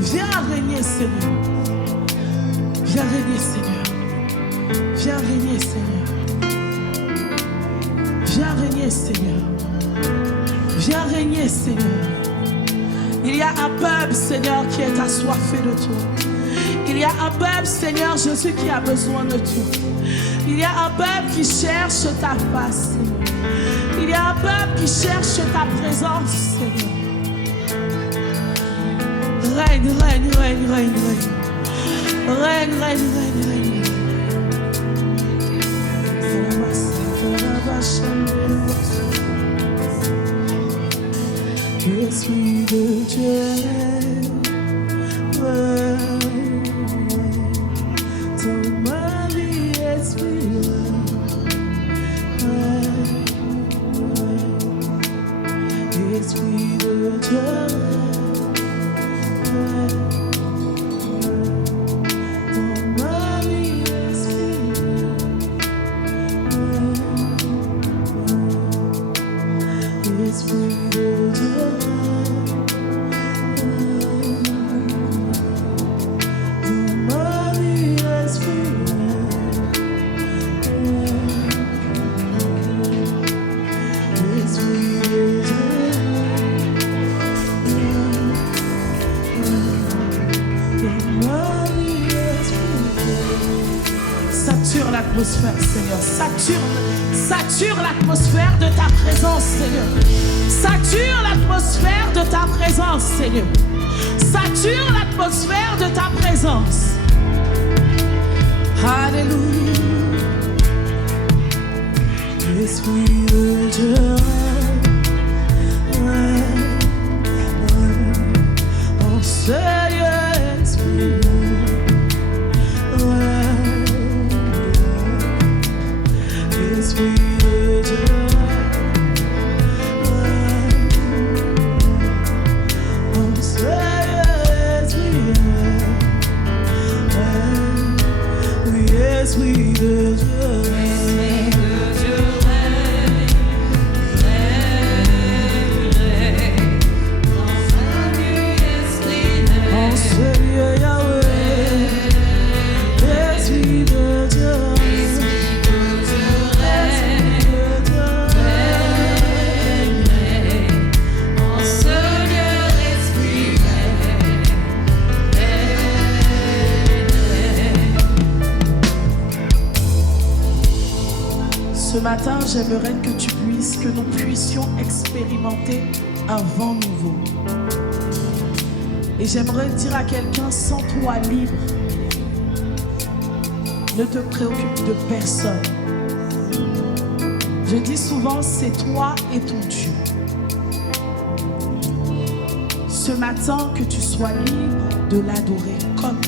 Viens régner, Seigneur. Viens régner, Seigneur. Viens régner, Seigneur. Viens régner, Seigneur. Viens régner, Seigneur. Il y a un peuple, Seigneur, qui est assoiffé de toi. Il y a un peuple, Seigneur Jésus, qui a besoin de toi. Il y a un peuple qui cherche ta face, Seigneur. Il y a un peuple qui cherche ta présence, Seigneur. Règne, règne, règne, règne, règne. Règne, règne, règne, règne. Esprit de Dieu, ton mari, esprit, esprit de Dieu, ton mari, esprit de Dieu. Sature l'atmosphère, Seigneur. Sature l'atmosphère de ta présence, Seigneur. Sature l'atmosphère de ta présence, Seigneur. Sature l'atmosphère de ta présence. Alléluia. Esprit de Dieu. Oh Seigneur, esprit. Esprit de Dieu. Oh Seigneur, esprit. Oui, esprit de Dieu. Ce matin, j'aimerais que nous puissions expérimenter un vent nouveau. Et j'aimerais dire à quelqu'un, sens-toi libre. Ne te préoccupe de personne. Je dis souvent, c'est toi et ton Dieu. Ce matin, que tu sois libre de l'adorer comme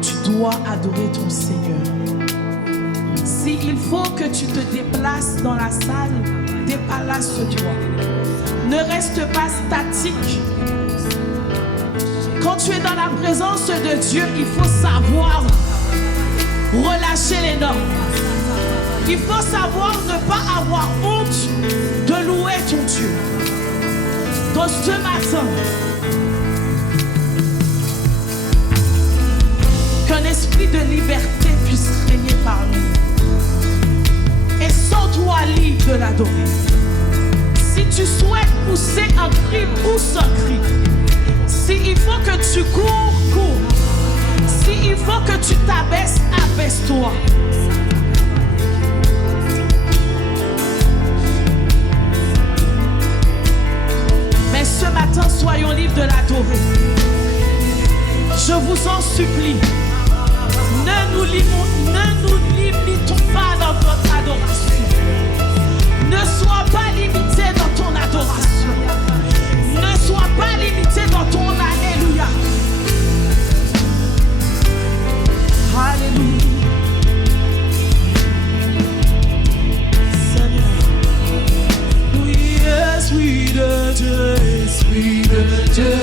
tu dois adorer ton Seigneur. S'il faut que tu te déplaces dans la salle, déplace-toi. Ne reste pas statique. Quand tu es dans la présence de Dieu, il faut savoir relâcher les normes. Il faut savoir ne pas avoir honte de louer ton Dieu. Donc ce matin, qu'un esprit de liberté puisse régner parmi nous. Et sens-toi libre de l'adorer. Si tu souhaites pousser un cri, pousse un cri. S'il faut que tu cours, cours. S'il faut que tu t'abaisses, abaisse-toi. Mais ce matin, soyons libres de l'adorer. Je vous en supplie. Ne nous limitons pas dans votre adoration. Ne sois pas limité dans ton adoration. Ne sois pas limité dans ton alléluia. Alléluia. Seigneur. Oui, esprit de Dieu, esprit de Dieu.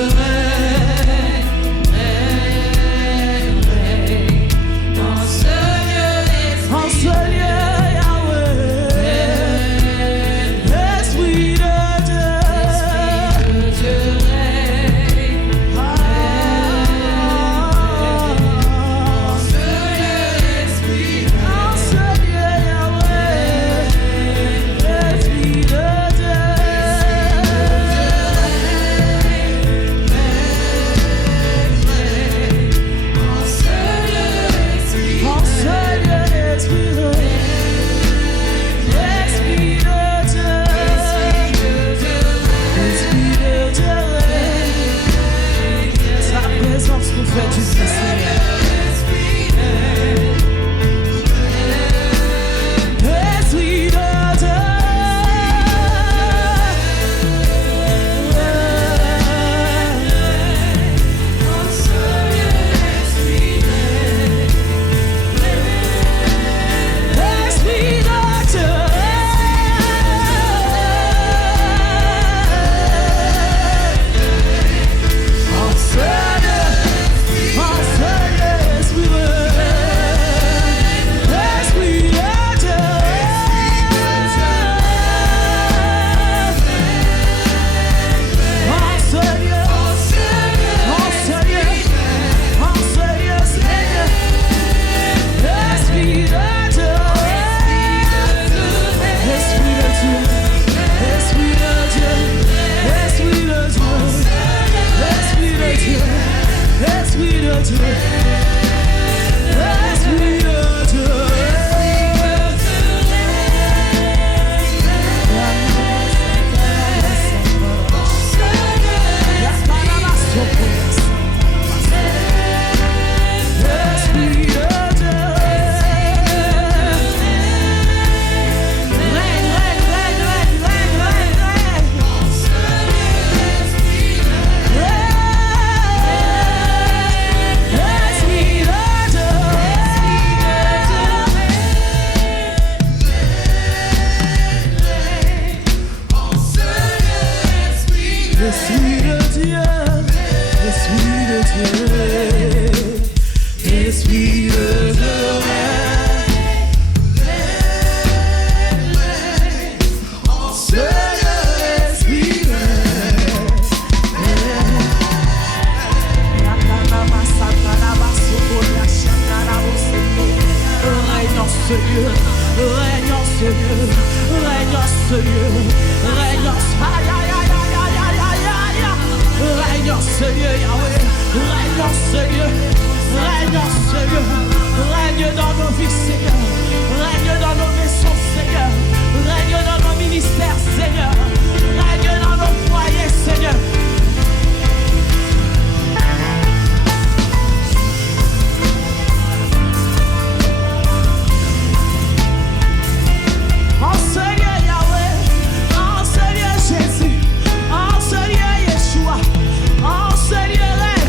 Esprit de Dieu, Esprit de Dieu, Esprit de Dieu. Ce lieu, règne en ce lieu, règne en ce lieu, règne en ce lieu, règne en ce lieu, Yahweh, règne en ce lieu, règne en ce lieu, règne dans nos vies, Seigneur, règne dans nos maisons, Seigneur, règne dans nos ministères, Seigneur, règne dans nos foyers, Seigneur. En ce lieu, Yahweh, en ce lieu, Jésus, en ce lieu, Yeshua, en ce lieu, règne.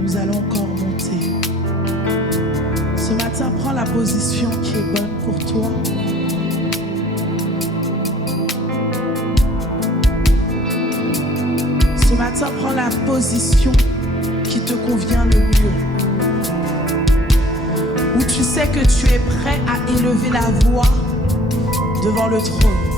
Nous allons encore monter. Ce matin, prends la position qui est bonne pour toi. Ce matin, prends la position qui te convient le mieux. Où tu sais que tu es prêt à élever la voix devant le trône.